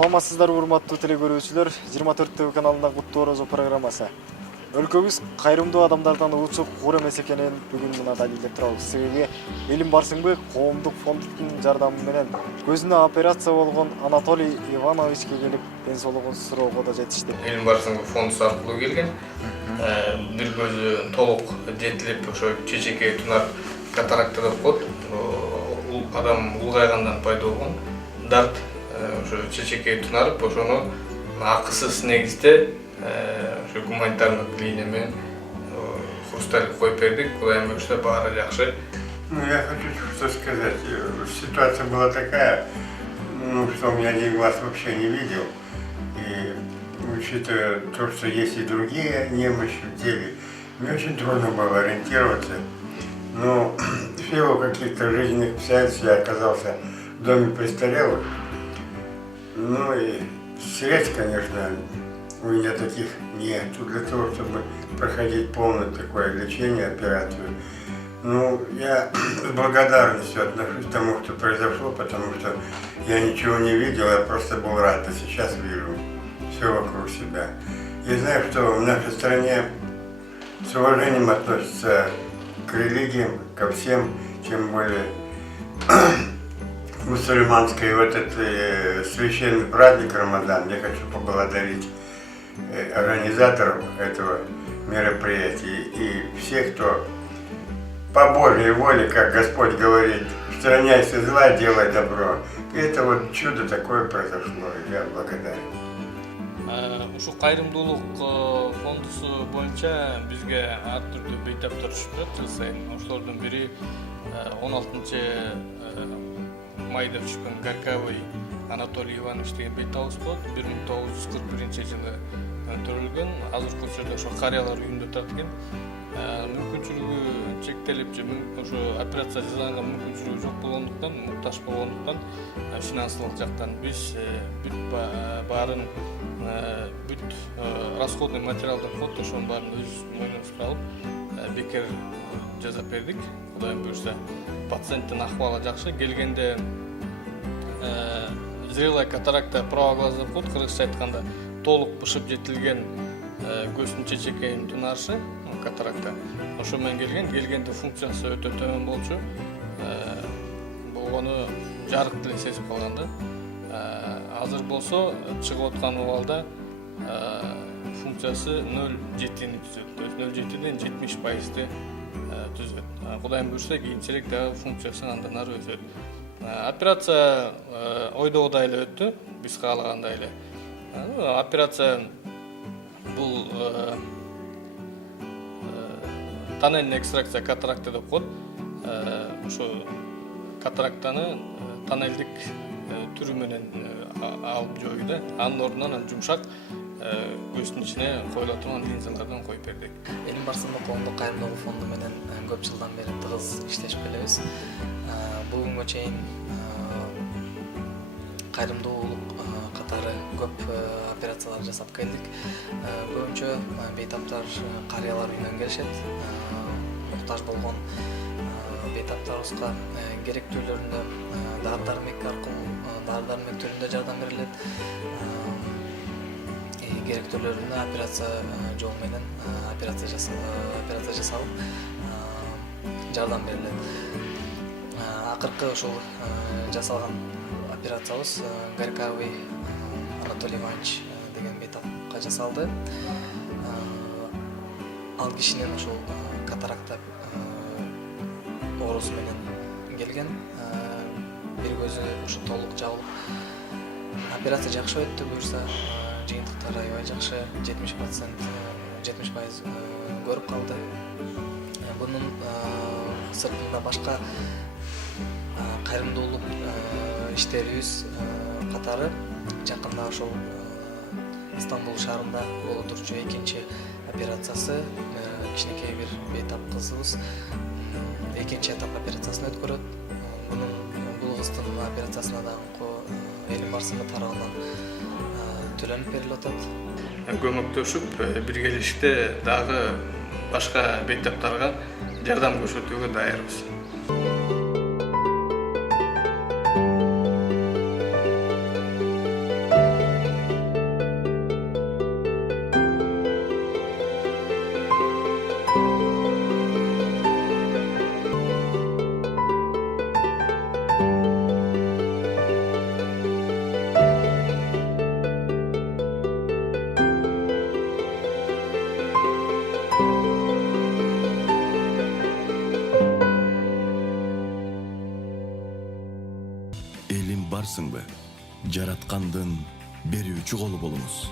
Саламатсыздар урматтуу телекөрүүчүлөр, 24 ТВ каналында Куттуу Орозо программасы. Өлкөбүз кайрымдуу адамдардан улчу куур эмес экенин бүгүн мына далилдеп турабыз. Себеби Элим Барсыңбек коомдук фонддун жардамы менен көзүнө операция болгон Анатолий Ивановичке келип ден суроого да жетишти. Элим Барсыңбек фондусу аркылуу келген. Бир көзү толук жетилип, ошо чечекей тунар катаракта деп коет. Адам улгайгандан пайда болгон дарт ошо чечекей тунарып, ошону акысыз негизде ошо гуманитардык линия менен хрусталь коюп бердик. Кудайым буюрса баары жакшы. Я хочу что сказать. Ситуация была такая, что у меня один глаз вообще не видел. И учитывая то, что есть и другие немощи в теле, мне очень трудно было ориентироваться. Но в силу каких-то жизненных обстоятельств я оказался в доме престарелых. Ну и средств, конечно, у меня таких нет. Для того, чтобы проходить полное такое лечение, операцию. Ну, я с благодарностью отношусь к тому, что произошло, потому что я ничего не видел, я просто был рад, а сейчас вижу все вокруг себя. Я знаю, что в нашей стране с уважением относятся к религиям, ко всем, тем более мусульманской, в этот священный праздник Рамадан. Я хочу поблагодарить организаторов этого мероприятия и всех, кто по Божьей воле, как Господь говорит, устраняйся зла, делай добро. И это вот чудо такое произошло, я благодарен. Ушу кайрымдуулук фондусу боюнча бизге ар түрдүү бейтаптар түшүп турат жыл сайын. Ошолордун бири 16-майда түшкөн Горьковый Анатолий Иванович деген бейтабыбыз болот. 1941-жылы төрөлгөн. Азыркы учурда ошо карыялар үйүндө турат экен. Мүмкүнчүлүгү чектелип же ошо операция жасаганга мүмкүнчүлүгү жок болгондуктан, муктаж болгондуктан финансылык жактан биз бүт баарын бүт расходный материалдын код ошонун баарын өз мойнубузга алып бекер жасап бердик. Кудайым буюрса пациенттин акыбалы жакшы. Келгенде зрелая катаракта правого глаза деп коет, кыргызча айтканда толук бышып жетилген көздүн чечекейин тунарышы катаракта. Ошо менен келгенде функциясы өтө төмөн болчу. Болгону жарык деле сезип калган да. Азыр болсо чыгып аткан убалда функциясы 0,7-ни түзөт. То есть 0,7-ден 70% түзөт. Кудайым буюрса кийинчерээк дагы функциясы андан ары өсөт. Операция ойдогудай эле өттү, биз каалагандай эле. Операция бул тоннельный экстракция катаракта деп коет. Ошо катарактаны тоннелдик түрү менен алып жойду да. Анын ордуна жумшак көздүн ичине коюла турган линзалардан коюп бердик. Элим Барсыңбек коомдук кайрымдуулук фонду менен көп жылдан бери тыгыз иштешип келебиз. Бүгүнгө чейин кайрымдуулук катары көп операциялар жасап келдик. Көбүнчө бейтаптар карыялар үйүнөн келишет. Муктаж болгон бейтаптарыбызга керектүүлөрүндө дары-дармек аркылуу дары-дармек түрүндө жардам берилет. Керектүүлөрүнө операция жол менен операция жасалып жардам берилет. Акыркы ошол жасалган операциябыз Горьковый Анатолий Иванович деген бейтапка жасалды. Ал кишинин ошол катаракта оорусу менен келген. Бир көзү ушу толук жабылып. Операция жакшы өттү, буюрса жыйынтыктар аябай жакшы, 70% көрүп калды. Бунун сыртында башка кайрымдуулук иштерибиз катары жакында ошол Истанбул шаарында боло турчу экинчи операциясы кичинекей бир бейтап кызыбыз экинчи этап операциясын өткөрөт. Бул кыздын операциясына дагы Элим Барсыңбек тарабынан төлөнүп берилип атат. Көмөктөшүп биргелешикте дагы башка бейтаптарга жардам көрсөтүүгө даярбыз. барсыңбы? Жараткандын берүүчү колу болуңуз.